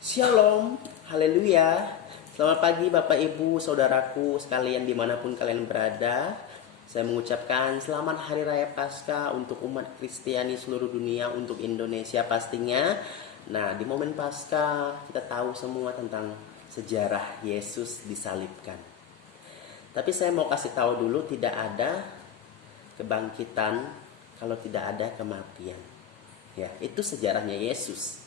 Shalom, haleluya. Selamat pagi Bapak Ibu, Saudaraku sekalian dimanapun kalian berada. Saya mengucapkan selamat Hari Raya Paskah untuk umat Kristiani seluruh dunia, untuk Indonesia pastinya. Nah, di momen Paskah kita tahu semua tentang sejarah Yesus disalibkan. Tapi saya mau kasih tahu dulu, tidak ada kebangkitan kalau tidak ada kematian. Ya, itu sejarahnya Yesus.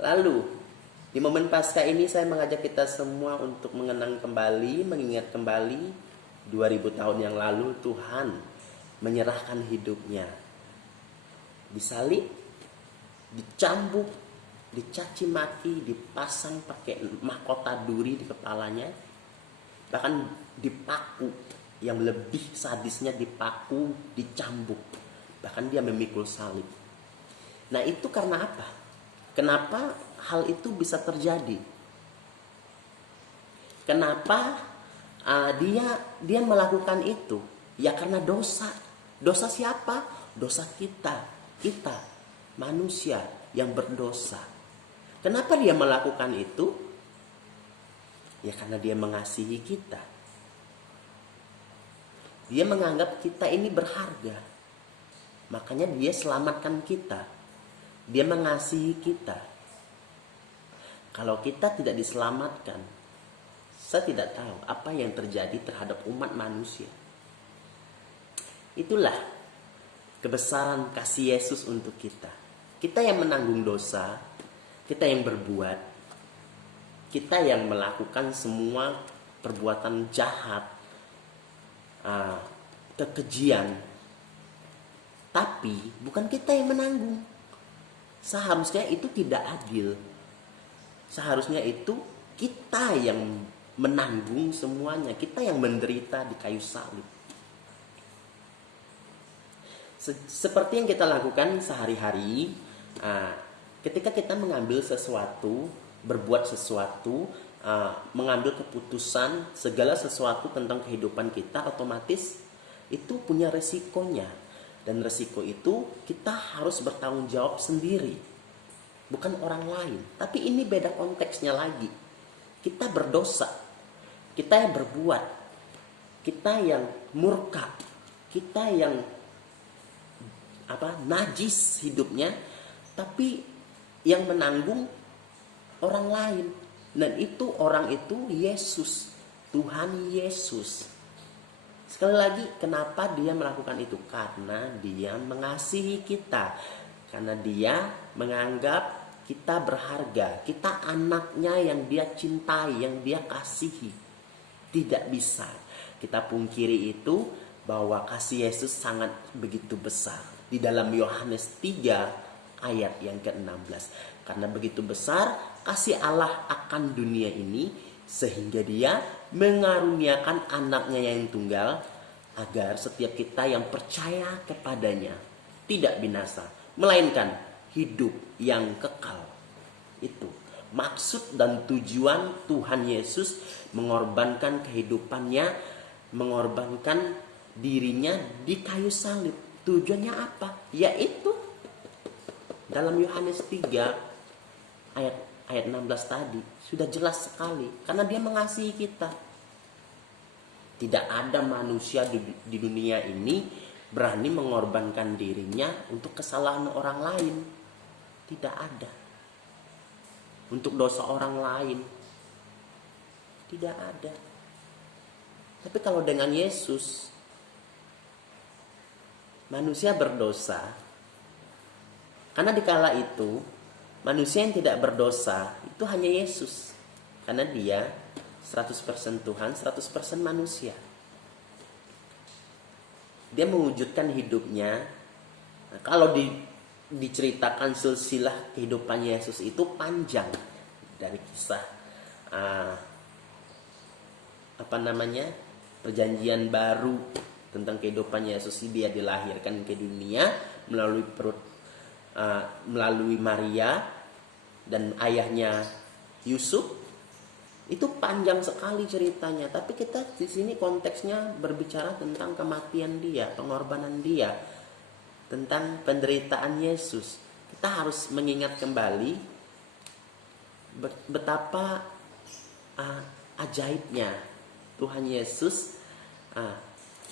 Lalu, di momen Paskah ini saya mengajak kita semua untuk mengenang kembali, mengingat kembali 2000 tahun yang lalu Tuhan menyerahkan hidupnya. Disalib, dicambuk, dicaci maki, dipasang pakai mahkota duri di kepalanya, bahkan dipaku, yang lebih sadisnya dipaku, dicambuk, bahkan dia memikul salib. Nah, itu karena apa? Kenapa hal itu bisa terjadi? Kenapa dia melakukan itu? Ya karena dosa. Dosa siapa? Dosa kita manusia yang berdosa. Kenapa dia melakukan itu? Ya karena dia mengasihi kita. Dia menganggap kita ini berharga. Makanya dia selamatkan kita. Dia mengasihi kita. Kalau kita tidak diselamatkan, saya tidak tahu apa yang terjadi terhadap umat manusia. Itulah kebesaran kasih Yesus untuk kita. Kita yang menanggung dosa, kita yang berbuat, kita yang melakukan semua perbuatan jahat, kekejian. Tapi bukan kita yang menanggung. Seharusnya itu tidak adil. Seharusnya itu kita yang menanggung semuanya. Kita yang menderita di kayu salib. Seperti yang kita lakukan sehari-hari, ketika kita mengambil sesuatu, berbuat sesuatu, mengambil keputusan, segala sesuatu tentang kehidupan kita, otomatis itu punya resikonya. Dan resiko itu kita harus bertanggung jawab sendiri, bukan orang lain. Tapi ini beda konteksnya lagi. Kita berdosa, kita yang berbuat, kita yang murka, kita yang najis hidupnya, tapi yang menanggung orang lain. Dan itu orang itu Yesus, Tuhan Yesus. Sekali lagi, kenapa dia melakukan itu? Karena dia mengasihi kita. Karena dia menganggap kita berharga. Kita anaknya yang dia cintai, yang dia kasihi. Tidak bisa kita pungkiri itu, bahwa kasih Yesus sangat begitu besar. Di dalam Yohanes 3 ayat yang ke-16. Karena begitu besar kasih Allah akan dunia ini, sehingga dia mengaruniakan anaknya yang tunggal, agar setiap kita yang percaya kepadanya tidak binasa, melainkan hidup yang kekal. Itu maksud dan tujuan Tuhan Yesus mengorbankan kehidupannya, mengorbankan dirinya di kayu salib. Tujuannya apa? Yaitu dalam Yohanes 3 ayat 16 tadi sudah jelas sekali, karena dia mengasihi kita. Tidak ada manusia di dunia ini berani mengorbankan dirinya untuk kesalahan orang lain. Tidak ada. Untuk dosa orang lain. Tidak ada. Tapi kalau dengan Yesus, manusia berdosa. Karena dikala itu manusia yang tidak berdosa itu hanya Yesus. Karena dia 100% Tuhan, 100% manusia. Dia mewujudkan hidupnya. Nah, kalau diceritakan silsilah kehidupan Yesus itu panjang. Dari kisah perjanjian baru tentang kehidupan Yesus. Dia dilahirkan ke dunia melalui Maria dan ayahnya Yusuf. Itu panjang sekali ceritanya, tapi kita di sini konteksnya berbicara tentang kematian dia, pengorbanan dia, tentang penderitaan Yesus. Kita harus mengingat kembali betapa ajaibnya Tuhan Yesus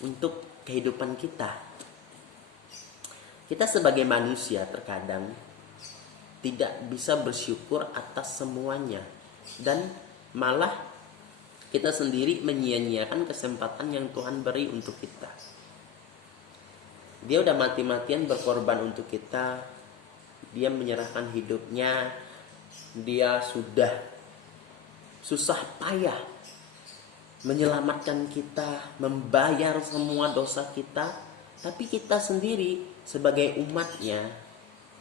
untuk kehidupan kita. Kita sebagai manusia terkadang tidak bisa bersyukur atas semuanya, dan malah kita sendiri menyia-nyiakan kesempatan yang Tuhan beri untuk kita. Dia udah mati-matian berkorban untuk kita. Dia menyerahkan hidupnya. Dia sudah susah payah menyelamatkan kita, membayar semua dosa kita. Tapi kita sendiri sebagai umatnya,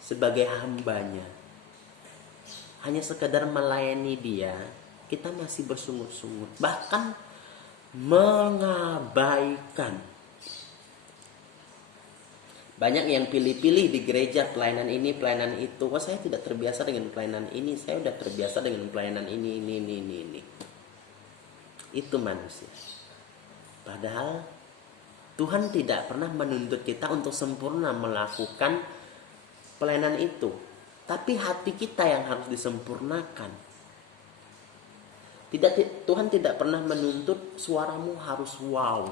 sebagai hambanya, hanya sekedar melayani dia, kita masih bersungut-sungut, bahkan mengabaikan. Banyak yang pilih-pilih di gereja, pelayanan ini, pelayanan itu. Saya tidak terbiasa dengan pelayanan ini, saya udah terbiasa dengan pelayanan ini. Itu manusia. Padahal Tuhan tidak pernah menuntut kita untuk sempurna melakukan pelayanan itu. Tapi hati kita yang harus disempurnakan. Tuhan tidak pernah menuntut suaramu harus wow,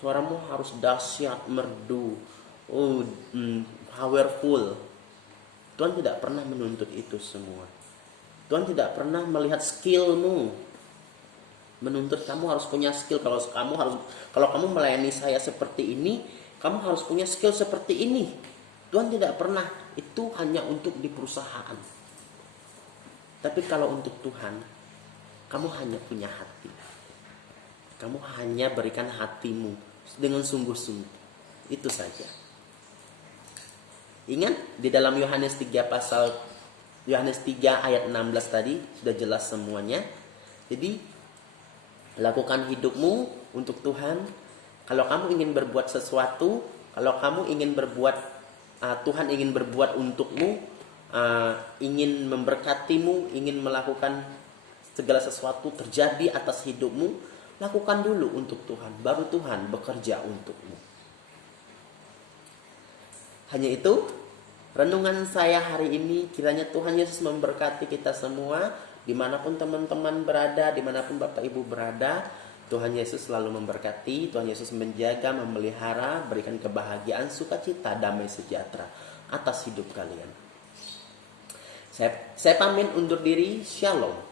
suaramu harus dahsyat, merdu, powerful. Tuhan tidak pernah menuntut itu semua. Tuhan tidak pernah melihat skillmu, menuntut kamu harus punya skill. Kalau kamu melayani saya seperti ini, kamu harus punya skill seperti ini. Tuhan tidak pernah. Itu hanya untuk di perusahaan. Tapi kalau untuk Tuhan, kamu hanya punya hati. Kamu hanya berikan hatimu dengan sungguh-sungguh. Itu saja. Ingat di dalam Yohanes 3 ayat 16 tadi sudah jelas semuanya. Jadi lakukan hidupmu untuk Tuhan. Kalau kamu ingin berbuat sesuatu, kalau kamu ingin berbuat, Tuhan ingin berbuat untukmu, ingin memberkatimu, ingin melakukan segala sesuatu terjadi atas hidupmu, lakukan dulu untuk Tuhan, baru Tuhan bekerja untukmu. Hanya itu renungan saya hari ini. Kiranya Tuhan Yesus memberkati kita semua, dimanapun teman-teman berada, dimanapun Bapak Ibu berada. Tuhan Yesus selalu memberkati. Tuhan Yesus menjaga, memelihara, berikan kebahagiaan, sukacita, damai sejahtera atas hidup kalian. Saya pamit undur diri. Shalom.